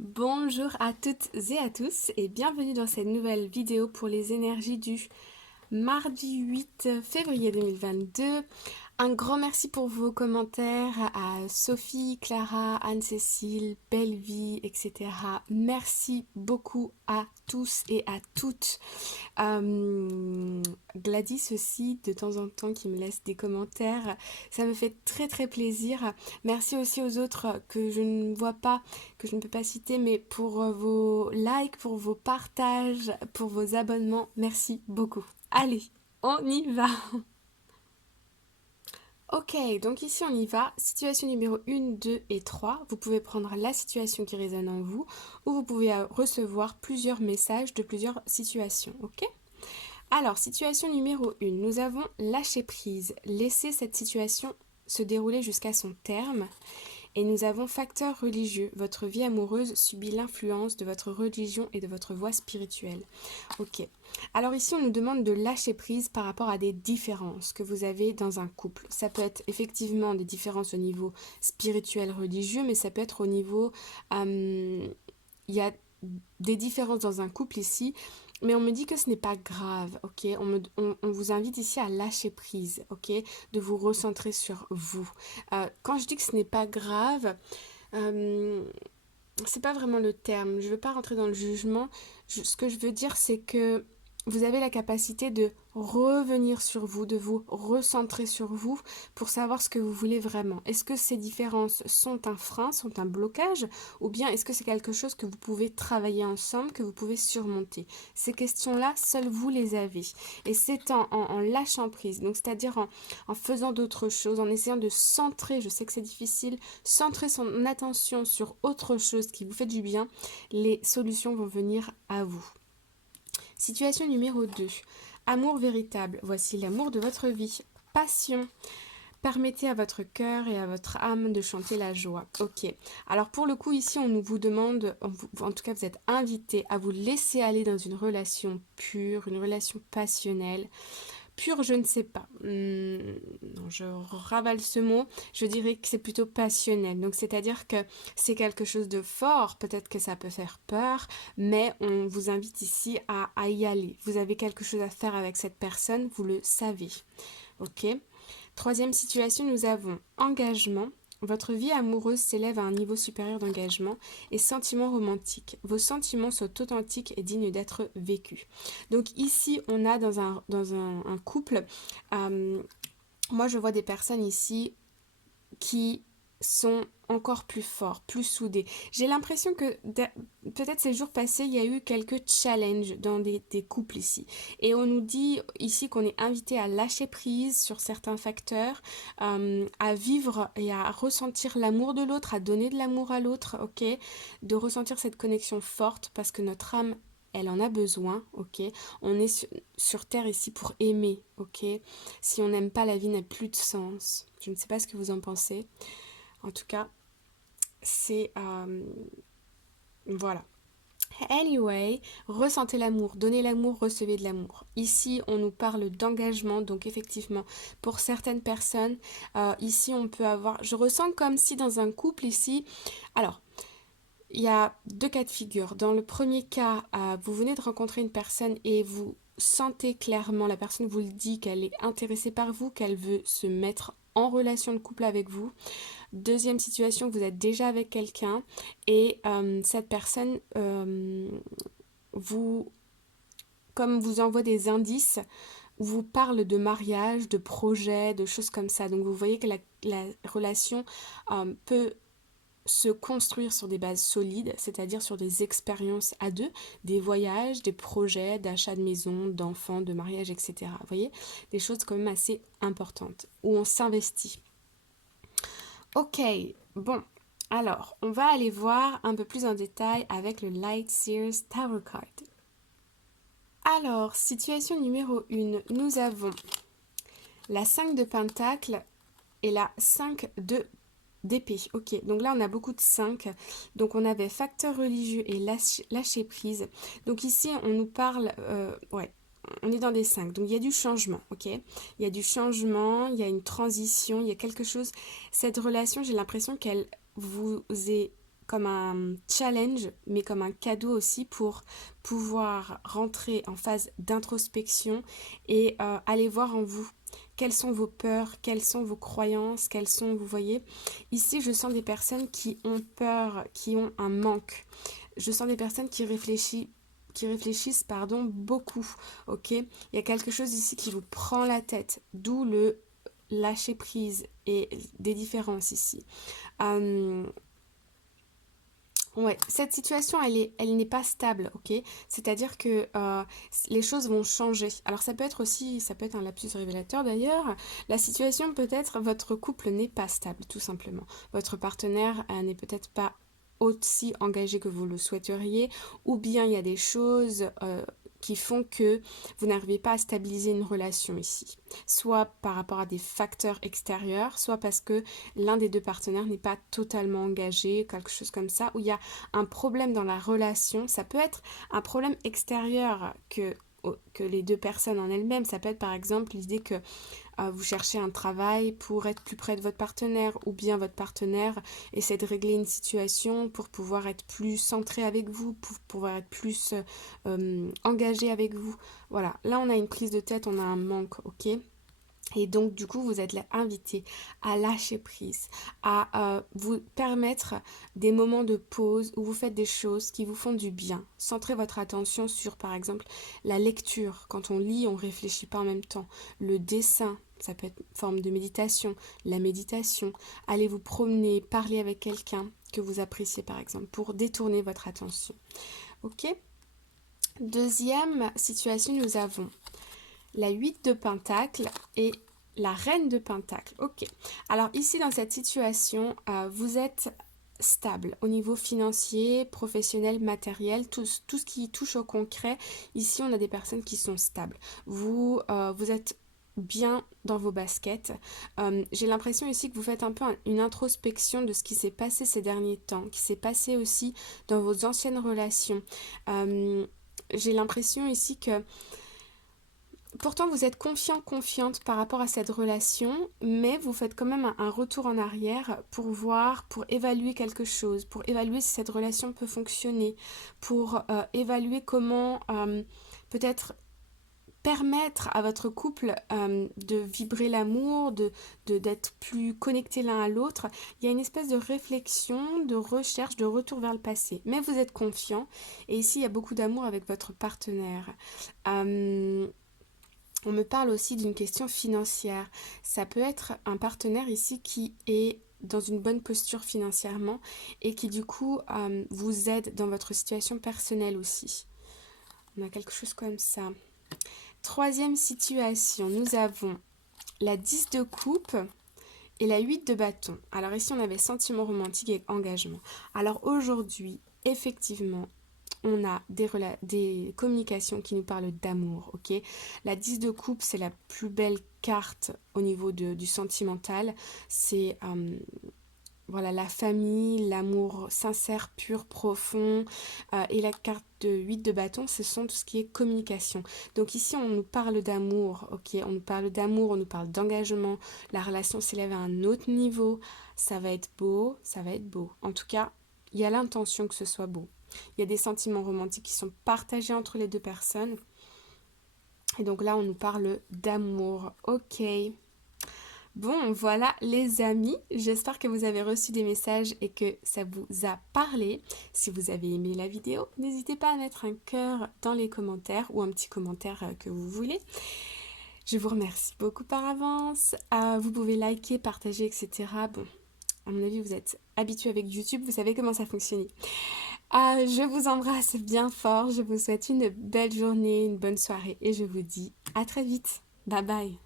Bonjour à toutes et à tous et bienvenue dans cette nouvelle vidéo pour les énergies du mardi 8 février 2022. Un grand merci pour vos commentaires à Sophie, Clara, Anne-Cécile, Bellevie, etc. Merci beaucoup à tous et à toutes. Gladys aussi, de temps en temps, qui me laisse des commentaires. Ça me fait très très plaisir. Merci aussi aux autres que je ne vois pas, que je ne peux pas citer, mais pour vos likes, pour vos partages, pour vos abonnements. Merci beaucoup. Allez, on y va. Ok, donc ici on y va. Situation numéro 1, 2 et 3. Vous pouvez prendre la situation qui résonne en vous ou vous pouvez recevoir plusieurs messages de plusieurs situations. Ok? Alors, situation numéro 1. Nous avons lâché prise. Laisser cette situation se dérouler jusqu'à son terme. Et nous avons facteur religieux. Votre vie amoureuse subit l'influence de votre religion et de votre voie spirituelle. Ok. Alors ici, on nous demande de lâcher prise par rapport à des différences que vous avez dans un couple. Ça peut être effectivement des différences au niveau spirituel, religieux, mais ça peut être au niveau... Il y a des différences dans un couple ici, mais on me dit que ce n'est pas grave, ok? On vous invite ici à lâcher prise, ok? De vous recentrer sur vous. Quand je dis que ce n'est pas grave, euh, c'est pas vraiment le terme. Je veux pas rentrer dans le jugement. Ce que je veux dire, c'est que vous avez la capacité de revenir sur vous, de vous recentrer sur vous pour savoir ce que vous voulez vraiment. Est-ce que ces différences sont un frein, sont un blocage, ou bien est-ce que c'est quelque chose que vous pouvez travailler ensemble, que vous pouvez surmonter? Ces questions-là, seuls vous les avez. Et c'est en lâchant prise, donc c'est-à-dire en faisant d'autres choses, en essayant de centrer, je sais que c'est difficile, centrer son attention sur autre chose qui vous fait du bien, les solutions vont venir à vous. Situation numéro 2. Amour véritable. Voici l'amour de votre vie. Passion. Permettez à votre cœur et à votre âme de chanter la joie. Ok. Alors pour le coup ici on vous demande, en tout cas vous êtes invité à vous laisser aller dans une relation pure, une relation passionnelle. Pure, je ne sais pas. Non, je ravale ce mot. Je dirais que c'est plutôt passionnel. Donc, c'est-à-dire que c'est quelque chose de fort. Peut-être que ça peut faire peur, mais on vous invite ici à y aller. Vous avez quelque chose à faire avec cette personne, vous le savez. Ok? Troisième situation, nous avons engagement. Votre vie amoureuse s'élève à un niveau supérieur d'engagement et sentiments romantiques. Vos sentiments sont authentiques et dignes d'être vécus. Donc ici, on a dans un couple, euh, moi je vois des personnes ici qui sont encore plus forts, plus soudés. J'ai l'impression que peut-être ces jours passés, il y a eu quelques challenges dans des couples ici. Et on nous dit ici qu'on est invité à lâcher prise sur certains facteurs, à vivre et à ressentir l'amour de l'autre, à donner de l'amour à l'autre, ok? De ressentir cette connexion forte parce que notre âme elle en a besoin, ok? On est sur Terre ici pour aimer, ok? Si on n'aime pas, la vie n'a plus de sens. Je ne sais pas ce que vous en pensez. En tout cas, c'est... voilà. Anyway, ressentez l'amour, donnez l'amour, recevez de l'amour. Ici, on nous parle d'engagement, donc effectivement, pour certaines personnes, ici, on peut avoir... Je ressens comme si dans un couple ici... Alors, il y a deux cas de figure. Dans le premier cas, vous venez de rencontrer une personne et vous sentez clairement, la personne vous le dit, qu'elle est intéressée par vous, qu'elle veut se mettre en relation de couple avec vous. Deuxième situation, vous êtes déjà avec quelqu'un et cette personne vous, comme vous envoie des indices, vous parle de mariage, de projet, de choses comme ça. Donc vous voyez que la relation peut se construire sur des bases solides, c'est-à-dire sur des expériences à deux, des voyages, des projets d'achat de maison, d'enfants, de mariage, etc. Vous voyez, des choses quand même assez importantes, où on s'investit. Ok, bon, alors, on va aller voir un peu plus en détail avec le Light Sears Tarot Card. Alors, situation numéro 1, nous avons la 5 de Pentacle et la 5 de d'épée. Ok, donc là on a beaucoup de 5. Donc on avait facteur religieux et lâcher prise. Donc ici on nous parle, ouais, on est dans des 5. Donc il y a du changement, ok? Il y a du changement, il y a une transition, il y a quelque chose. Cette relation, j'ai l'impression qu'elle vous est comme un challenge, mais comme un cadeau aussi pour pouvoir rentrer en phase d'introspection et aller voir en vous. Quelles sont vos peurs, quelles sont vos croyances, quelles sont, vous voyez, ici je sens des personnes qui ont peur, qui ont un manque. Je sens des personnes qui réfléchissent beaucoup, ok? Il y a quelque chose ici qui vous prend la tête, d'où le lâcher prise et des différences ici. Euh, Ouais, cette situation, elle n'est pas stable, ok? C'est-à-dire que les choses vont changer. Alors ça peut être un lapsus révélateur d'ailleurs. La situation peut être, votre couple n'est pas stable, tout simplement. Votre partenaire n'est peut-être pas aussi engagé que vous le souhaiteriez, ou bien il y a des choses qui font que vous n'arrivez pas à stabiliser une relation ici. Soit par rapport à des facteurs extérieurs, soit parce que l'un des deux partenaires n'est pas totalement engagé, quelque chose comme ça, où il y a un problème dans la relation. Ça peut être un problème extérieur que les deux personnes en elles-mêmes. Ça peut être par exemple l'idée que vous cherchez un travail pour être plus près de votre partenaire, ou bien votre partenaire essaie de régler une situation pour pouvoir être plus centré avec vous, pour pouvoir être plus engagé avec vous. Voilà, là on a une prise de tête, on a un manque, ok? Et donc, du coup, vous êtes là invité à lâcher prise, à vous permettre des moments de pause où vous faites des choses qui vous font du bien. Centrez votre attention sur, par exemple, la lecture. Quand on lit, on ne réfléchit pas en même temps. Le dessin, ça peut être une forme de méditation. La méditation. Allez vous promener, parler avec quelqu'un que vous appréciez, par exemple, pour détourner votre attention. Ok? Deuxième situation, nous avons la 8 de Pentacle et la Reine de Pentacle. Ok. Alors ici, dans cette situation, vous êtes stable au niveau financier, professionnel, matériel, tout ce qui touche au concret. Ici, on a des personnes qui sont stables. Vous êtes bien dans vos baskets. J'ai l'impression ici que vous faites un peu une introspection de ce qui s'est passé ces derniers temps, qui s'est passé aussi dans vos anciennes relations. J'ai l'impression ici que pourtant, vous êtes confiant, confiante par rapport à cette relation, mais vous faites quand même un retour en arrière pour voir, pour évaluer quelque chose, pour évaluer si cette relation peut fonctionner, pour évaluer comment peut-être permettre à votre couple de vibrer l'amour, d'être plus connectés l'un à l'autre. Il y a une espèce de réflexion, de recherche, de retour vers le passé. Mais vous êtes confiant, et ici, il y a beaucoup d'amour avec votre partenaire. On me parle aussi d'une question financière. Ça peut être un partenaire ici qui est dans une bonne posture financièrement et qui du coup vous aide dans votre situation personnelle aussi. On a quelque chose comme ça. Troisième situation, nous avons la 10 de coupe et la 8 de bâton. Alors ici on avait sentiment romantique et engagement. Alors aujourd'hui, effectivement, on a des communications qui nous parlent d'amour, ok? La 10 de coupe, c'est la plus belle carte au niveau du sentimental. C'est voilà, la famille, l'amour sincère, pur, profond. Et la carte de 8 de bâton, ce sont tout ce qui est communication. Donc ici, on nous parle d'amour, ok? On nous parle d'amour, on nous parle d'engagement. La relation s'élève à un autre niveau. Ça va être beau, ça va être beau. En tout cas, il y a l'intention que ce soit beau. Il y a des sentiments romantiques qui sont partagés entre les deux personnes. Et donc là, on nous parle d'amour. Ok. Bon, voilà les amis. J'espère que vous avez reçu des messages et que ça vous a parlé. Si vous avez aimé la vidéo, n'hésitez pas à mettre un cœur dans les commentaires ou un petit commentaire que vous voulez. Je vous remercie beaucoup par avance. Vous pouvez liker, partager, etc. Bon, à mon avis, vous êtes habitué avec YouTube, vous savez comment ça fonctionne. Je vous embrasse bien fort, je vous souhaite une belle journée, une bonne soirée et je vous dis à très vite. Bye bye.